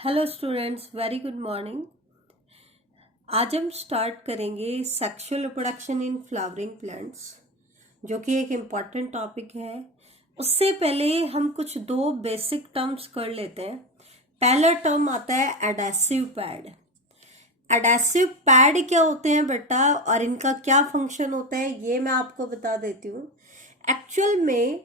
Hello students, very good morning. आज हम start करेंगे sexual reproduction in flowering plants, जो कि एक इम्पॉर्टेंट टॉपिक है। उससे पहले हम कुछ दो बेसिक टर्म्स कर लेते हैं। पहला टर्म आता है एडेसिव पैड। एडेसिव पैड क्या होते हैं बेटा, और इनका क्या फंक्शन होता है, ये मैं आपको बता देती हूँ। एक्चुअल में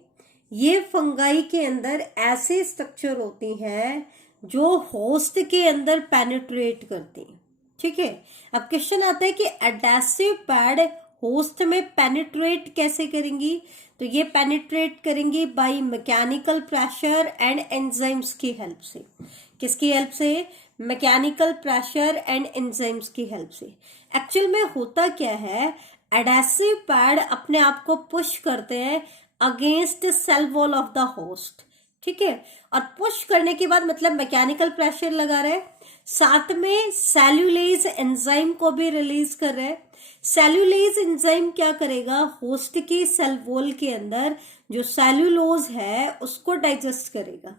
ये फंगाई के अंदर ऐसे स्ट्रक्चर होती हैं जो होस्ट के अंदर पेनिट्रेट करती हैं। ठीक है, अब क्वेश्चन आता है कि एडेसिव पैड होस्ट में पेनिट्रेट कैसे करेंगी। तो ये पेनिट्रेट करेंगी by mechanical pressure and enzymes की हेल्प से। किसकी हेल्प से? मैकेनिकल प्रेशर एंड एंजाइम्स की हेल्प से। एक्चुअल में होता क्या है, एडेसिव पैड अपने आप को पुश करते हैं against cell wall of the host. ठीक है, और पुश करने के बाद मतलब मैकेनिकल प्रेशर लगा रहे हैं, साथ में सेल्यूलेज एंजाइम को भी रिलीज कर रहे हैं। सेल्यूलेज एंजाइम क्या करेगा, होस्ट की सेल वॉल के अंदर जो सेल्यूलोज है उसको डाइजेस्ट करेगा,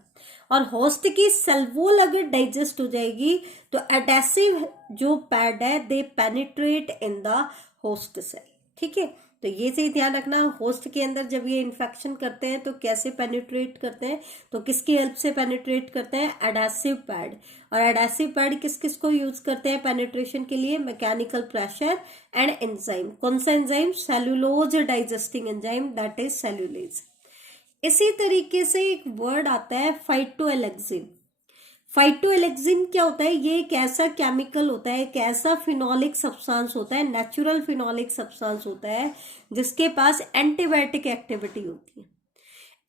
और होस्ट की सेल वॉल अगर डाइजेस्ट हो जाएगी तो एडेसिव जो पैड है they penetrate in the host cell. ठीक है, तो ये से ध्यान रखना, होस्ट के अंदर जब ये इन्फेक्शन करते हैं तो कैसे पेनिट्रेट करते हैं, तो किसकी हेल्प से पेनिट्रेट करते हैं, एडेसिव पैड। और एडेसिव पैड किस किस को यूज करते हैं पेनिट्रेशन के लिए, मैकेनिकल प्रेशर एंड एंजाइम। कौन सा enzyme? Cellulose digesting enzyme, that is cellulase. इसी तरीके से एक वर्ड आता है फाइटोएलेक्सिन। फाइटोएलेक्सिन क्या होता है, ये एक ऐसा केमिकल होता है, एक ऐसा फिनोलिक सब्सटेंस होता है, नेचुरल फिनोलिक सब्सटेंस होता है जिसके पास एंटीबायोटिक एक्टिविटी होती है।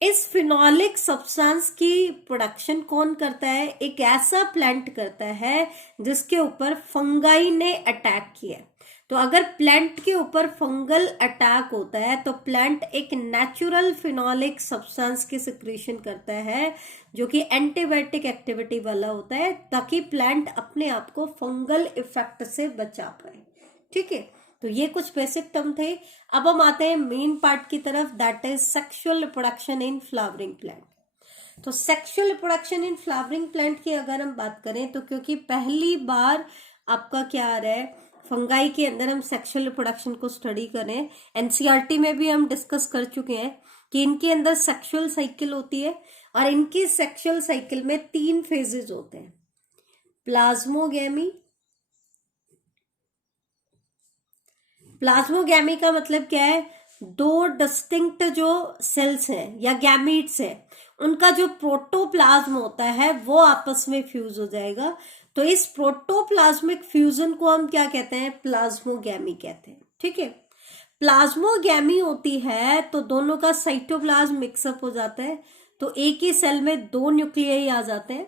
इस फिनोलिक सब्सटेंस की प्रोडक्शन कौन करता है? एक ऐसा प्लांट करता है जिसके ऊपर फंगाई ने अटैक किया है। तो अगर प्लांट के ऊपर फंगल अटैक होता है तो प्लांट एक नेचुरल फिनोलिक सब्सटेंस की सिक्रीशन करता है जो कि एंटीबायोटिक एक्टिविटी वाला होता है, ताकि प्लांट अपने आप को फंगल इफेक्ट से बचा पाए। ठीक है, तो ये कुछ बेसिक टर्म थे। अब हम आते हैं मेन पार्ट की तरफ, that is sexual reproduction in flowering plant. तो sexual reproduction in flowering plant की अगर हम बात करें तो क्योंकि पहली बार आपका क्या आ रहा है, फंगाई के अंदर हम सेक्सुअल रिप्रोडक्शन को स्टडी करें। एनसीईआरटी में भी हम डिस्कस कर चुके हैं कि इनके अंदर सेक्सुअल साइकिल होती है, और इनकी सेक्सुअल साइकिल में 3 फेजेस होते हैं। प्लाज्मोगैमी। प्लाज्मोगैमी का मतलब क्या है, दो डिस्टिंक्ट जो सेल्स हैं या गैमीट्स हैं, उनका जो प्रोटोप्लाज्म होता है वो आपस में फ्यूज हो जाएगा। तो इस प्रोटोप्लाज्मिक फ्यूजन को हम क्या कहते हैं, प्लाज्मोगैमी कहते हैं। ठीक है, प्लाज्मोगैमी होती है तो दोनों का साइटोप्लाज्म मिक्सअप हो जाता है, तो एक ही सेल में 2 न्यूक्लियाई आ जाते हैं।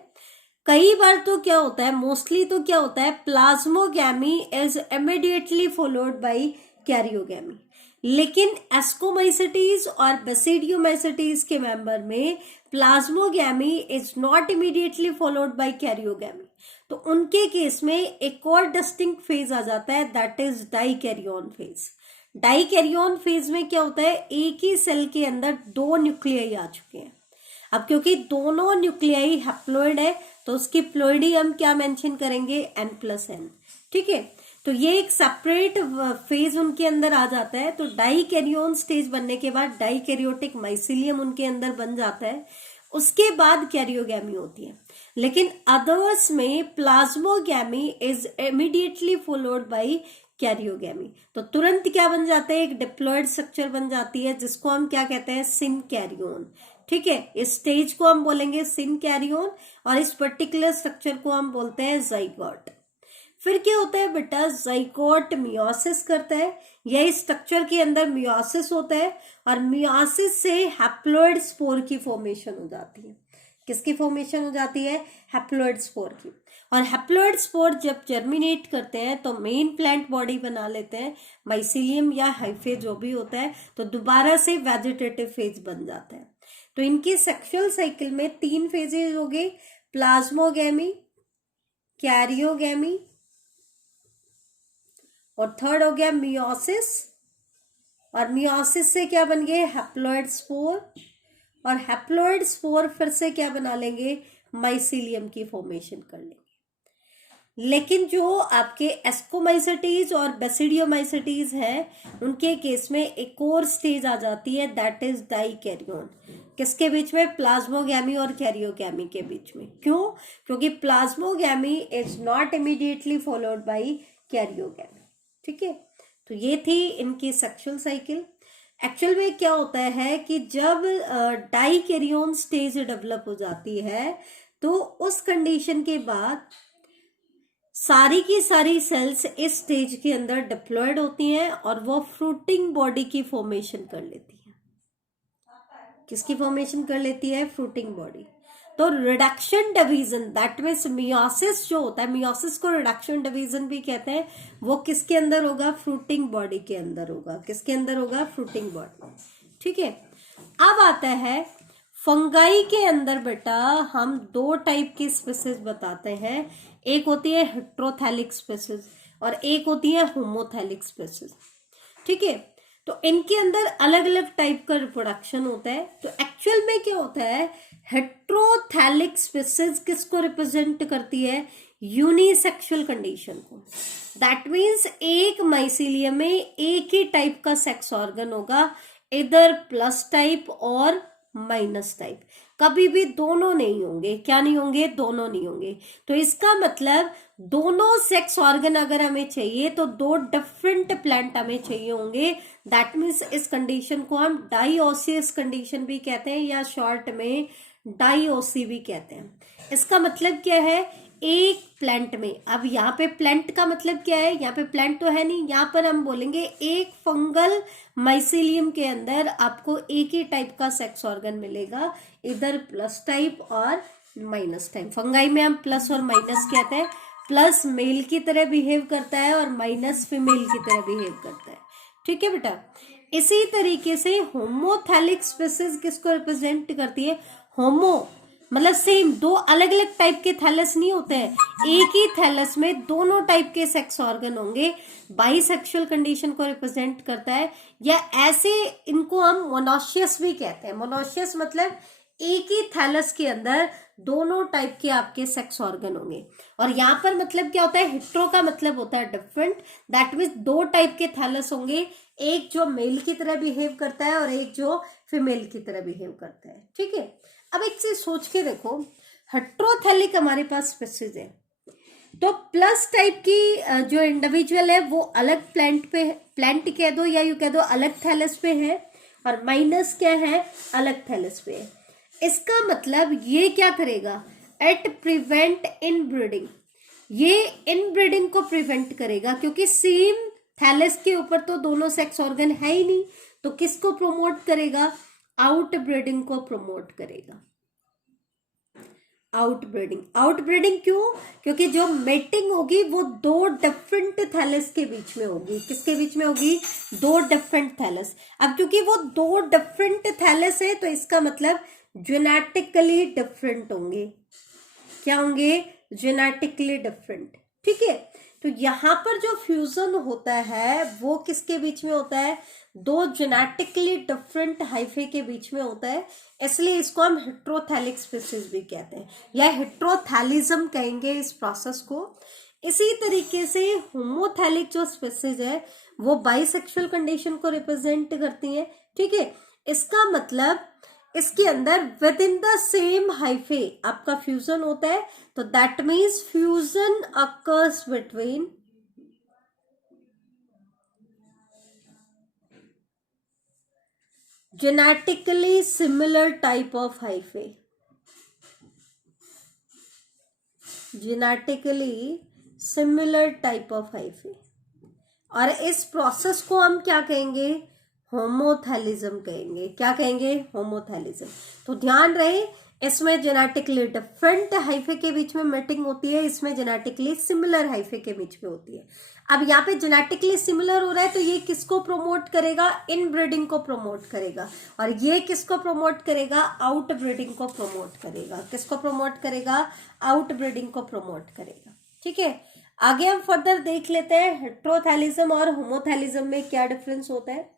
कई बार तो क्या होता है, मोस्टली तो क्या होता है, plasmogamy is immediately followed by karyogamy. लेकिन एस्कोमाइसिटीज और बेसिडियोमाइसिटीज के मेंबर में plasmogamy is not immediately followed by karyogamy. तो उनके केस में एक और डिस्टिंक्ट फेज आ जाता है, that is dikaryon phase. Dikaryon phase में क्या होता है, एक ही सेल के अंदर 2 न्यूक्लियाई आ चुके हैं। अब क्योंकि दोनों न्यूक्लियाई हैप्लॉइड है तो उसकी प्लॉइडी हम क्या मेंशन करेंगे, N+N। ठीक है, तो ये एक सेपरेट फेज उनके अंदर आ जाता है। तो डाइकैरियोन स्टेज बनने के बाद डाइकैरियोटिक माइसिलियम उनके अंदर बन जाता है, उसके बाद कैरियोगैमी होती है। लेकिन अदर्स में plasmogamy is immediately followed by karyogamy. तो तुरंत क्या बन जाता है, एक डिप्लॉयड स्ट्रक्चर बन जाती है जिसको हम क्या कहते हैं, सिनकैरियोन। ठीक है, इस स्टेज को हम बोलेंगे सिनकैरियोन, और इस पर्टिकुलर स्ट्रक्चर को हम बोलते हैं जाइगोट। फिर क्या होता है बेटा, जाइगोट मियोसिस करता है, या इस स्ट्रक्चर के अंदर मियोसिस होता है, और मियोसिस से हैप्लॉइड स्पोर की फॉर्मेशन हो जाती है। किसकी फॉर्मेशन हो जाती है, हैप्लॉइड स्पोर की। और हैप्लॉइड स्पोर जब जर्मिनेट करते हैं तो मेन प्लांट बॉडी बना लेते हैं, माइसिलियम या हाइफे जो भी होता है, तो दोबारा से वेजिटेटिव फेज बन जाता है। तो इनकी सेक्सुअल साइकिल में 3 फेजेज हो गए, प्लाज्मोगैमी, कैरियोगैमी, और थर्ड हो गया मियोसिस। और मियोसिस से क्या बन गए, हैप्लॉइड स्पोर, और हैप्लॉइड स्पोर फिर से क्या बना लेंगे, माइसीलियम की फॉर्मेशन कर लेंगे। लेकिन जो आपके एस्कोमाइसेटीज और बेसिडियोमाइसेटीज है, उनके केस में एक और स्टेज आ जाती है, दैट इज डाइकैरियोन। किसके बीच में? प्लाज्मोगैमी और कैरियोगैमी के बीच में। क्यों? क्योंकि plasmogamy is not immediately followed by karyogamy. ठीक है, तो ये थी इनकी सेक्सुअल साइकिल। एक्चुअल में क्या होता है कि जब डाइकैरियोन स्टेज डेवलप हो जाती है तो उस कंडीशन के बाद सारी की सारी सेल्स इस स्टेज के अंदर डिप्लॉयड होती हैं और वो फ्रूटिंग बॉडी की फॉर्मेशन कर लेती है। किसकी फॉर्मेशन कर लेती है? Fruiting body. तो reduction division, that means meiosis जो होता है, मियोसिस को रिडक्शन डिवीजन भी कहते हैं, वो किसके अंदर होगा? फ्रूटिंग बॉडी के अंदर होगा। किसके अंदर होगा? Fruiting body. ठीक है, अब आता है फंगाई के अंदर बेटा हम दो टाइप की स्पीसीज बताते हैं, एक होती है हेट्रोथैलिक स्पीसीज और एक होती है होमोथैलिक स्पीसीज। ठीक है, तो इनके अंदर अलग अलग टाइप का रिप्रोडक्शन होता है। तो एक्चुअल में क्या होता है, हेट्रोथैलिक स्पीसीज किसको रिप्रेजेंट करती है? यूनिसेक्सुअल कंडीशन को। दैट मीन्स एक माइसीलियम में एक ही टाइप का सेक्स ऑर्गन होगा, इधर प्लस टाइप और माइनस टाइप, कभी भी दोनों नहीं होंगे। क्या नहीं होंगे? दोनों नहीं होंगे। तो इसका मतलब दोनों सेक्स ऑर्गन अगर हमें चाहिए तो दो डिफरेंट प्लांट हमें चाहिए होंगे। दैट मीन्स इस कंडीशन को हम डाइओसियस कंडीशन भी कहते हैं या शॉर्ट में डाइओसी भी कहते हैं। इसका मतलब क्या है? एक प्लांट में, अब यहाँ पे प्लांट का मतलब क्या है? यहाँ पे प्लांट तो है नहीं, यहाँ पर हम बोलेंगे एक फंगल माइसीलियम के अंदर आपको एक ही टाइप का सेक्स ऑर्गन मिलेगा, इधर प्लस टाइप और माइनस टाइप। फंगाई में हम प्लस और माइनस कहते हैं, प्लस मेल की तरह बिहेव करता है और माइनस फीमेल की तरह बिहेव करता है। ठीक है बेटा, इसी तरीके से होमोथैलिक स्पीसीज किसको रिप्रेजेंट करती है? होमो मतलब सेम, दो अलग अलग टाइप के थैलस नहीं होते हैं, एक ही थैलस में दोनों टाइप के सेक्स ऑर्गन होंगे, बाइसेक्सुअल कंडीशन को रिप्रेजेंट करता है। या ऐसे इनको हम मोनोशियस भी कहते हैं। मोनोशियस मतलब एक ही थैलस के अंदर दोनों टाइप के आपके सेक्स ऑर्गन होंगे। और यहाँ पर मतलब क्या होता है? हेट्रो का मतलब होता है डिफरेंट, दैट मीन्स दो टाइप के थैलस होंगे, एक जो मेल की तरह बिहेव करता है और एक जो फीमेल की तरह बिहेव करता है। ठीक है, अब एक चीज सोच के देखो, हेट्रोथैलिक हमारे पास स्पीसीज है, तो प्लस टाइप की जो इंडिविजुअल है वो अलग प्लांट पे, प्लांट कह दो या यू कह दो अलग थैलस पे है, और माइनस क्या है? अलग थैलस पे है। इसका मतलब ये क्या करेगा? एट प्रिवेंट इनब्रीडिंग, ये इनब्रीडिंग को प्रिवेंट करेगा, क्योंकि सेम थैलस के ऊपर तो दोनों सेक्स ऑर्गन है ही नहीं, तो किसको प्रोमोट करेगा? आउटब्रीडिंग को प्रोमोट करेगा। आउटब्रीडिंग, आउटब्रीडिंग क्यों? क्योंकि जो मेटिंग होगी वो दो डिफरेंट थैलस के बीच में होगी। किसके बीच में होगी? दो डिफरेंट थैलस। अब क्योंकि वो दो डिफरेंट थैलस है तो इसका मतलब जेनेटिकली डिफरेंट होंगे। क्या होंगे? Genetically different. ठीक है, तो यहाँ पर जो फ्यूजन होता है वो किसके बीच में होता है? दो जेनेटिकली डिफरेंट हाइफे के बीच में होता है, इसलिए इसको हम हेट्रोथैलिक स्पीसीज भी कहते हैं या हेट्रोथैलिज्म कहेंगे इस प्रोसेस को। इसी तरीके से होमोथैलिक जो स्पीसीज है वो बाइसेक्सुअल कंडीशन को रिप्रेजेंट करती है। ठीक है, इसका मतलब इसके अंदर with in the same hyphae आपका फ्यूजन होता है, तो that means fusion occurs between genetically similar type of hyphae, genetically similar type of hyphae, और इस प्रोसेस को हम क्या कहेंगे? होमोथैलिज्म कहेंगे। क्या कहेंगे? होमोथैलिज्म। तो ध्यान रहे, इसमें जेनेटिकली डिफरेंट हाइफे के बीच में मेटिंग होती है, इसमें जेनेटिकली सिमिलर हाइफे के बीच में होती है। अब यहाँ पे जेनेटिकली सिमिलर हो रहा है तो ये किसको प्रोमोट करेगा? इनब्रीडिंग को प्रोमोट करेगा, और ये किसको प्रोमोट करेगा? आउटब्रीडिंग को प्रोमोट करेगा। किसको प्रोमोट करेगा? आउटब्रीडिंग को प्रोमोट करेगा। ठीक है, आगे हम फर्दर देख लेते हैं हेट्रोथैलिज्म और होमोथैलिज्म में क्या डिफरेंस होता है।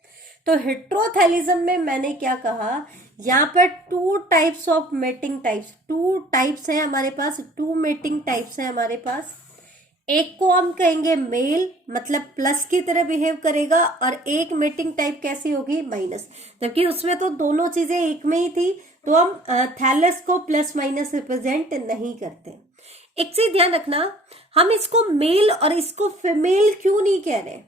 तो हेट्रोथैलिज्म में मैंने क्या कहा यहाँ पर two types of mating types, two types हैं हमारे पास, टू मेटिंग टाइप्स हैं हमारे पास। एक को हम कहेंगे मेल, मतलब प्लस की तरह बिहेव करेगा, और एक मेटिंग टाइप कैसी होगी, माइनस, जबकि उसमें तो दोनों चीजें एक में ही थी, तो हम थैलस को प्लस माइनस रिप्रेजेंट नहीं करते। एक चीज ध्यान रखना, हम इसको मेल और इसको फीमेल क्यों नहीं कह रहे,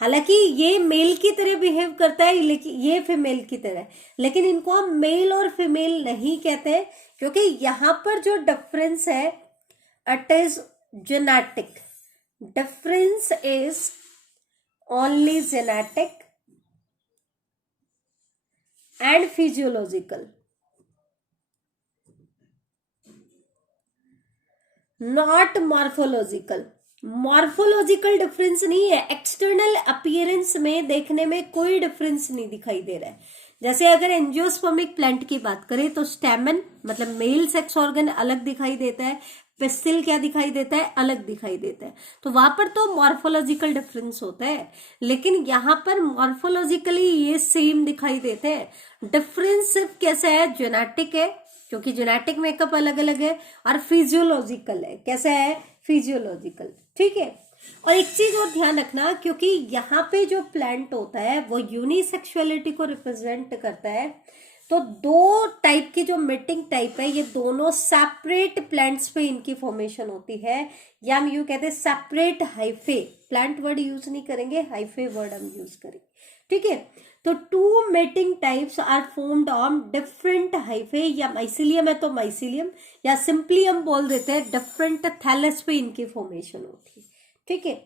हालांकि ये मेल की तरह बिहेव करता है, लेकिन ये फीमेल की तरह, लेकिन इनको हम मेल और फीमेल नहीं कहते, क्योंकि यहां पर जो डिफरेंस है it is genetic. Difference is only genetic and physiological, not morphological. Morphological difference नहीं है, एक्सटर्नल अपीयरेंस में देखने में कोई डिफरेंस नहीं दिखाई दे रहा है। जैसे अगर एंजियोस्पर्मिक प्लांट की बात करें तो स्टेमन मतलब मेल सेक्स ऑर्गन अलग दिखाई देता है, पिस्टिल क्या दिखाई देता है, अलग दिखाई देता है, तो वहां पर तो मॉर्फोलॉजिकल डिफरेंस होता है, लेकिन यहाँ पर मॉर्फोलॉजिकली ये सेम दिखाई देते हैं। डिफरेंस सिर्फ कैसा है, जेनेटिक है, क्योंकि जेनेटिक मेकअप अलग अलग है, और फिजियोलॉजिकल है, कैसा है, फिजियोलॉजिकल, ठीक है। और एक चीज और ध्यान रखना, क्योंकि यहाँ पे जो प्लांट होता है वो यूनिसेक्सुअलिटी को रिप्रेजेंट करता है, तो दो टाइप की जो मेटिंग टाइप है, ये दोनों सेपरेट प्लांट्स पे इनकी फॉर्मेशन होती है, या हम यूं कहते हैं separate hyphae, plant word use नहीं करेंगे, हाइफे वर्ड हम यूज करेंगे, ठीक है। तो two mating types are formed on different hyphae, या माइसिलियम है तो माइसिलियम, या सिंपली हम बोल देते हैं डिफरेंट थैलस पे इनकी फॉर्मेशन होती है, ठीक है।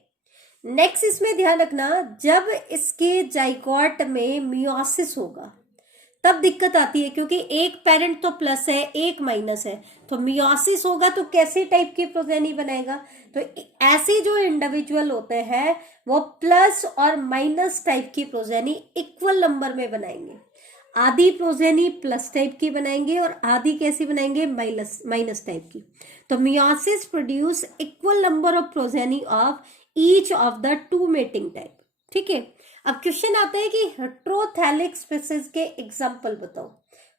नेक्स्ट इसमें ध्यान रखना, जब इसके जाइगोट में मियोसिस होगा तब दिक्कत आती है, क्योंकि एक पेरेंट तो प्लस है एक माइनस है, तो मियोसिस होगा तो कैसे टाइप की प्रोजेनी बनाएगा, तो ऐसे जो इंडिविजुअल होते हैं वो प्लस और माइनस टाइप की प्रोजेनी इक्वल नंबर में बनाएंगे। आधी प्रोजेनी प्लस टाइप की बनाएंगे और आधी कैसी बनाएंगे, माइनस टाइप की। तो meiosis produce equal number of progeny of each of the two mating type, ठीक है। अब क्वेश्चन आता है कि हेट्रोथैलिक स्पीसीज के एग्जाम्पल बताओ,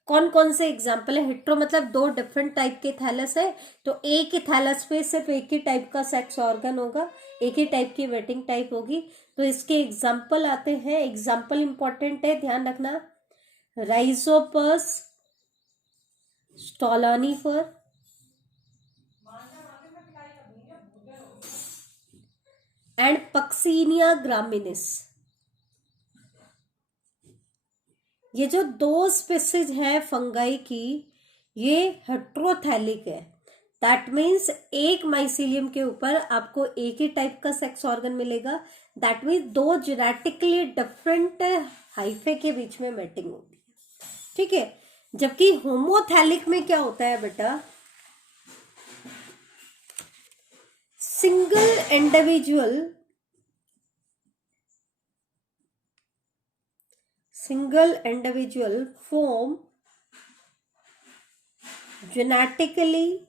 कौन कौन से एग्जाम्पल है। हेट्रो मतलब दो डिफरेंट टाइप के थैलस है, तो एक ही थैलस पे सिर्फ एक ही टाइप का सेक्स ऑर्गन होगा, एक ही टाइप की वेटिंग टाइप होगी, तो इसके एग्जाम्पल आते हैं। एग्जाम्पल इंपॉर्टेंट है, ध्यान रखना, राइजोपस स्टोलानिफर, एंड पक्सीनिया ग्रामिनिस। ये जो दो स्पीसीज है फंगाई की, ये हेट्रोथैलिक है, दैट मीन्स एक माइसिलियम के ऊपर आपको एक ही टाइप का सेक्स ऑर्गन मिलेगा, दैट मीन्स दो जेनेटिकली डिफरेंट हाइफे के बीच में मैटिंग होती है, ठीक है। जबकि होमोथैलिक में क्या होता है बेटा, single individual form genetically,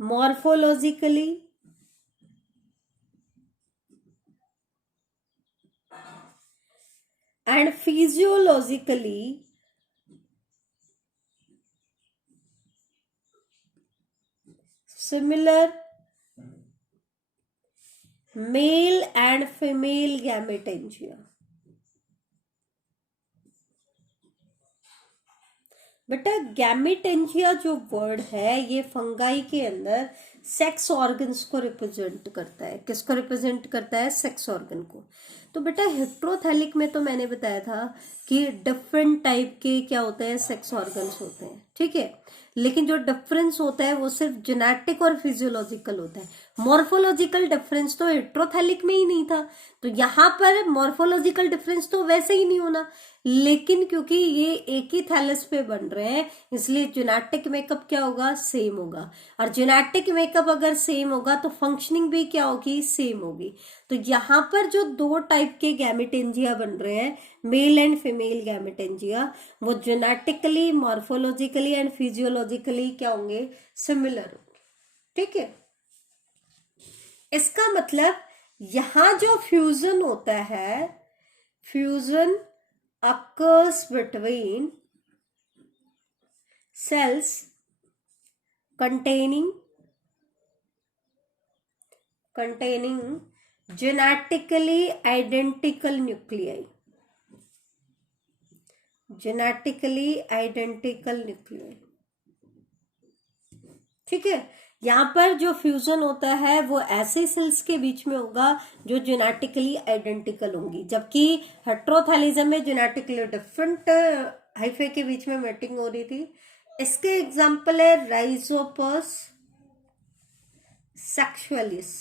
morphologically, and physiologically similar male and female gametangia। बेटा गैमेटेंजिया जो वर्ड है ये फंगाई के अंदर सेक्स ऑर्गन्स को रिप्रेजेंट करता है, किसको रिप्रेजेंट करता है, सेक्स ऑर्गन को। तो बेटा हेट्रोथैलिक में तो मैंने बताया था कि डिफरेंट टाइप के क्या होते हैं, सेक्स ऑर्गन्स होते हैं, ठीक है, लेकिन जो डिफरेंस होता है वो सिर्फ जेनेटिक और फिजियोलॉजिकल होता है। मॉर्फोलॉजिकल डिफरेंस तो हेट्रोथैलिक में ही नहीं था, तो यहाँ पर मॉर्फोलॉजिकल डिफरेंस तो वैसे ही नहीं होना, लेकिन क्योंकि ये एक ही थैलस पे बन रहे हैं इसलिए जेनेटिक मेकअप क्या होगा, सेम होगा, और जेनेटिक मेकअप अगर सेम होगा तो फंक्शनिंग भी क्या होगी, सेम होगी। तो यहाँ पर जो दो टाइप के गैमेटेंजिया बन रहे हैं, मेल एंड फीमेल गैमेटेंजिया, वो जेनेटिकली, मॉर्फोलॉजिकली एंड फिजियोलॉजिकली क्या होंगे, सिमिलर होंगे, ठीक है। इसका मतलब यहां जो फ्यूजन होता है, fusion occurs between cells containing genetically identical nuclei. ठीक है, यहाँ पर जो फ्यूजन होता है वो ऐसे सेल्स के बीच में होगा जो जेनेटिकली आइडेंटिकल होंगी, जबकि हेट्रोथैलिज्म में जेनेटिकली डिफरेंट हाइफे के बीच में मैटिंग हो रही थी। इसके एग्जाम्पल है राइजोपस सेक्सुअलिस।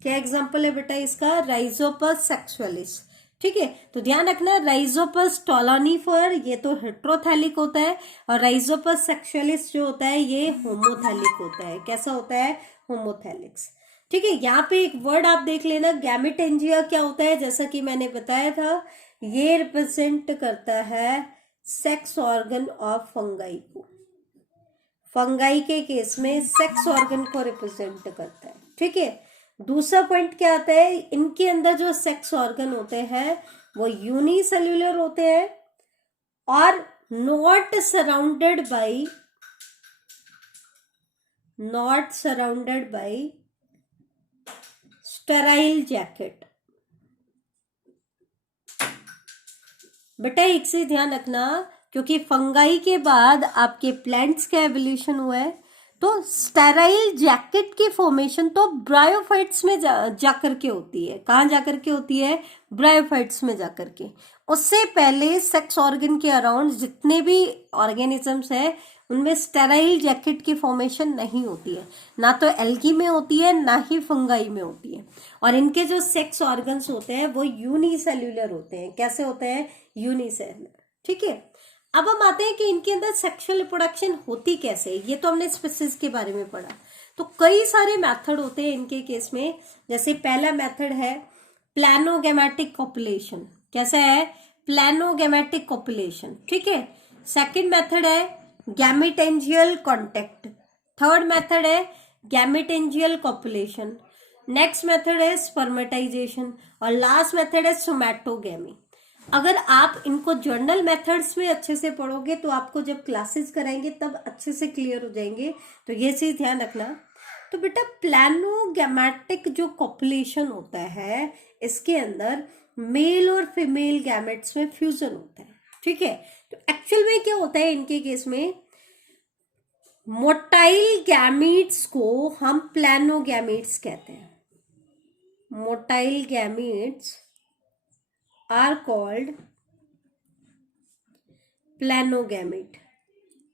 क्या एग्जाम्पल है बेटा इसका? राइजोपस सेक्सुअलिस। ठीक है, तो ध्यान रखना, राइजोपस स्टोलोनिफर ये तो हेट्रोथैलिक होता है, और राइजोपस सेक्सुअलिस जो होता है ये होमोथैलिक होता है। कैसा होता है? होमोथैलिक्स। ठीक है, यहाँ पे एक वर्ड आप देख लेना, गैमेटेंजिया क्या होता है? जैसा कि मैंने बताया था, ये रिप्रेजेंट करता है सेक्स ऑर्गन ऑफ फंगाई को। फंगाई के केस में सेक्स ऑर्गन को रिप्रेजेंट करता है। ठीक है, दूसरा पॉइंट क्या आता है? इनके अंदर जो सेक्स ऑर्गन होते हैं वो यूनिसेल्युलर होते हैं और not surrounded by sterile jacket. बेटा एक से ध्यान रखना, क्योंकि फंगाई के बाद आपके प्लांट्स का एवोल्यूशन हुआ है, तो स्टेराइल जैकेट की फॉर्मेशन तो ब्रायोफाइट्स में जाकर के होती है। कहाँ जाकर के होती है? ब्रायोफाइट्स में जाकर के। उससे पहले सेक्स ऑर्गन के अराउंड जितने भी ऑर्गेनिजम्स है उनमें स्टेराइल जैकेट की फॉर्मेशन नहीं होती है, ना तो एल्गी में होती है ना ही फंगाई में होती है। और इनके जो सेक्स ऑर्गन्स होते हैं वो यूनिसेल्युलर होते हैं। कैसे होते हैं? यूनिसेल्युलर। ठीक है, अब हम आते हैं कि इनके अंदर सेक्सुअल रिप्रोडक्शन होती कैसे। ये तो हमने स्पीसीज के बारे में पढ़ा, तो कई सारे मेथड होते हैं इनके केस में। जैसे पहला मेथड है प्लानोगैमेटिक कॉपुलेशन। कैसा है? प्लानोगैमेटिक कॉपुलेशन। ठीक है, सेकंड मेथड है गैमेटेंजियल कॉन्टेक्ट। थर्ड मेथड है गैमेटेंजियल कॉपुलेशन। नेक्स्ट मेथड है स्पर्मेटाइजेशन, और लास्ट मेथड है सोमैटोगैमी। अगर आप इनको जर्नल मेथड्स में अच्छे से पढ़ोगे तो आपको जब क्लासेस कराएंगे तब अच्छे से क्लियर हो जाएंगे, तो ये चीज ध्यान रखना। तो बेटा प्लानोगैमेटिक जो कॉपुलेशन होता है इसके अंदर मेल और फीमेल गैमेट्स में फ्यूजन होता है। ठीक है, तो एक्चुअल में क्या होता है इनके केस में? मोटाइल गैमीट्स को हम प्लानोगैमीट्स कहते हैं। Motile gametes are called planogamete.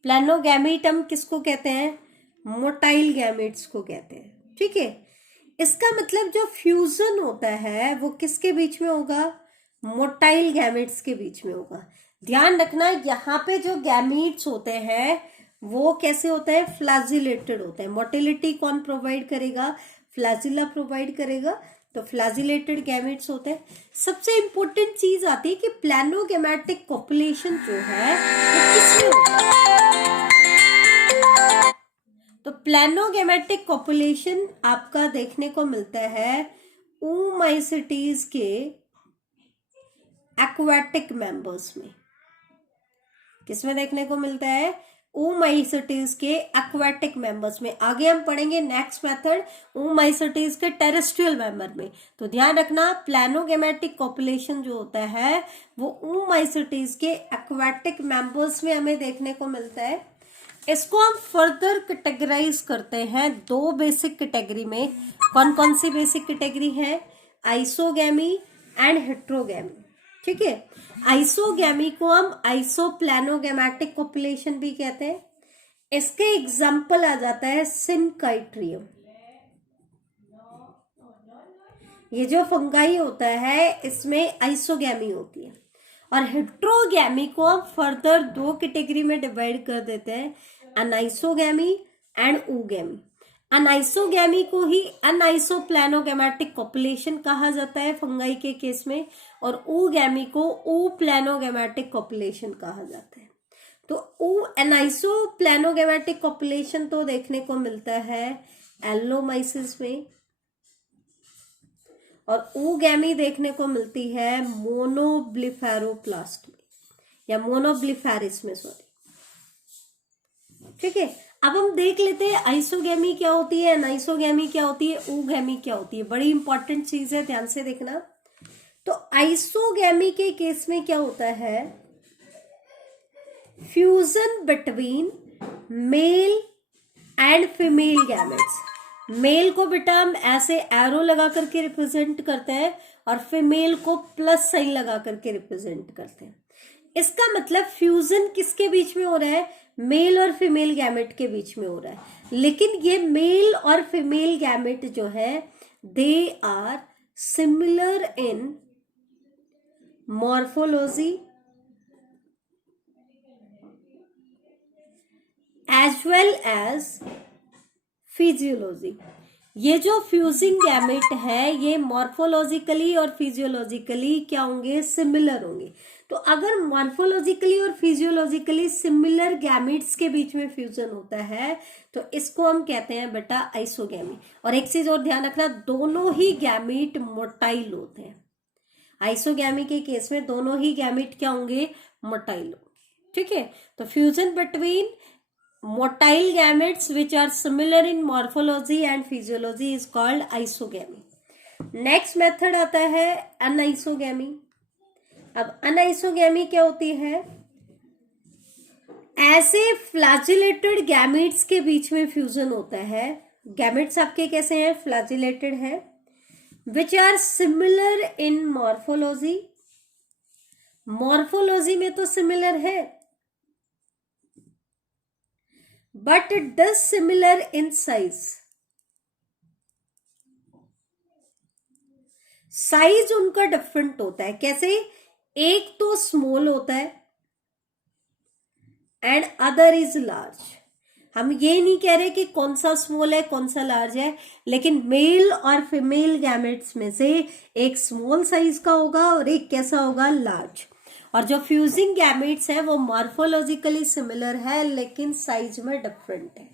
Planogamete हम किसको कहते हैं? मोटाइल गैमीट्स को कहते हैं। ठीक है, इसका मतलब जो फ्यूजन होता है वो किसके बीच में होगा? मोटाइल गैमीट्स के बीच में होगा। ध्यान रखना, यहाँ पे जो गैमीट्स होते हैं वो कैसे होते हैं? फ्लैजिलेटेड होते हैं। मोटिलिटी कौन प्रोवाइड करेगा? फ्लैजिला प्रोवाइड करेगा, तो फ्लैजिलेटेड गैमेट्स होते हैं। सबसे इंपॉर्टेंट चीज आती है कि प्लानोगैमेटिक कॉपुलेशन जो है वो किसमें होता है? तो प्लानोगैमेटिक कॉपुलेशन आपका देखने को मिलता है oomacetes के एक्वाटिक मेंबर्स में। किसमें देखने को मिलता है? oomacetes के एक्वाटिक मेंबर्स में। आगे हम पढ़ेंगे नेक्स्ट मेथड oomacetes के टेरेस्ट्रियल मेंबर में। तो ध्यान रखना, प्लानोगैमेटिक कॉपुलेशन जो होता है वो oomacetes के एक्वाटिक मेंबर्स में हमें देखने को मिलता है। इसको हम फर्दर कैटेगराइज करते हैं दो बेसिक कैटेगरी में। कौन कौन सी बेसिक कैटेगरी है? Isogamy and heterogamy. ठीक है, आइसोगैमी को हम आइसोप्लानोगैमेटिक कॉपुलेशन भी कहते हैं। इसके एग्जाम्पल आ जाता है सिनकाइट्रियम। ये जो फंगाई होता है इसमें आइसोगैमी होती है। और हेट्रोगैमी को हम फर्दर दो कैटेगरी में डिवाइड कर देते हैं, अनाइसोगैमी एंड ऊगैमी। अनाइसोगैमी को ही अनाइसोप्लानोगैमेटिक कॉपुलेशन कहा जाता है फंगाई के केस में, और ऊगैमी को ऊप्लानोगैमेटिक कॉपुलेशन कहा जाता है। तो अनाइसोप्लानोगैमेटिक कॉपुलेशन तो देखने को मिलता है एलोमाइसिस में, और oogamie देखने को मिलती है मोनोब्लिफेरोप्लास्ट में या मोनोब्लिफेरिस में, सॉरी। ठीक है, अब हम देख लेते हैं आइसोगैमी क्या होती है, अनाइसोगैमी क्या होती है, oogamie क्या होती है। बड़ी इंपॉर्टेंट चीज है, ध्यान से देखना। तो आइसोगैमी के केस में क्या होता है, fusion between male and female gametes. Male को बेटा हम ऐसे एरो लगा करके रिप्रेजेंट करते हैं और फीमेल को प्लस साइन लगा करके रिप्रेजेंट करते हैं। इसका मतलब फ्यूजन किसके बीच में हो रहा है, मेल और फीमेल गैमेट के बीच में हो रहा है। लेकिन ये मेल और फीमेल गैमेट जो है they are similar in morphology as well as physiology. ये जो फ्यूजिंग गैमेट है ये मॉर्फोलॉजिकली और फिजियोलॉजिकली क्या होंगे, सिमिलर होंगे। तो अगर मॉर्फोलॉजिकली और फिजियोलॉजिकली सिमिलर गैमेट्स के बीच में फ्यूजन होता है तो इसको हम कहते हैं बेटा आइसोगैमी। और एक चीज और ध्यान रखना, दोनों ही गैमेट मोटाइल होते हैं। आइसोगैमी के केस में दोनों ही गैमेट क्या होंगे, मोटाइल होंगे। ठीक है, तो fusion between motile gametes which are similar in morphology and physiology is called isogamy. Next method आता है अनआइसोगैमी। अब अनआइसोगैमी क्या होती है, ऐसे फ्लैजिलेटेड गैमेट्स के बीच में फ्यूजन होता है। गैमेट्स आपके कैसे हैं, फ्लैजिलेटेड है, which are similar in morphology. Morphology में तो सिमिलर है but dissimilar in size. Size उनका डिफरेंट होता है। कैसे, एक तो स्मॉल होता है एंड अदर इज लार्ज। हम ये नहीं कह रहे कि कौन सा स्मॉल है कौन सा लार्ज है, लेकिन मेल और फीमेल गैमेट्स में से एक स्मॉल साइज का होगा और एक कैसा होगा, लार्ज। और जो फ्यूजिंग गैमेट्स है वो मॉर्फोलॉजिकली सिमिलर है लेकिन साइज में डिफरेंट है।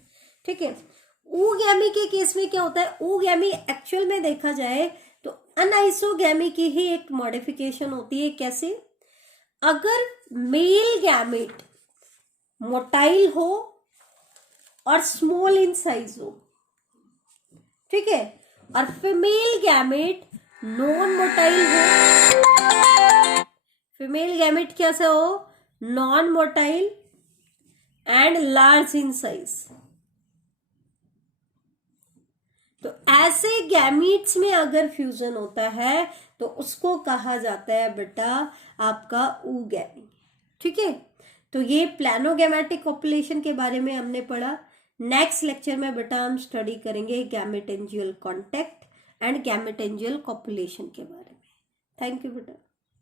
ठीक है, oogamie के केस में क्या होता है, oogamie एक्चुअल में देखा जाए तो अनआइसोगैमी की ही एक मॉडिफिकेशन होती है। कैसे, अगर मेल गैमेट मोटाइल हो और स्मॉल इन साइज हो, ठीक है, और फीमेल गैमेट नॉन मोटाइल हो, फीमेल गैमेट कैसा हो, non motile and large in size. तो ऐसे गैमीट्स में अगर फ्यूजन होता है तो उसको कहा जाता है बेटा आपका oogamie। ठीक है, तो ये प्लानोगैमेटिक कॉपुलेशन के बारे में हमने पढ़ा। नेक्स्ट लेक्चर में बेटा हम स्टडी करेंगे गैमेटेंजियल कॉन्टैक्ट एंड गैमेटेंजियल कॉपुलेशन के बारे में। थैंक यू बेटा।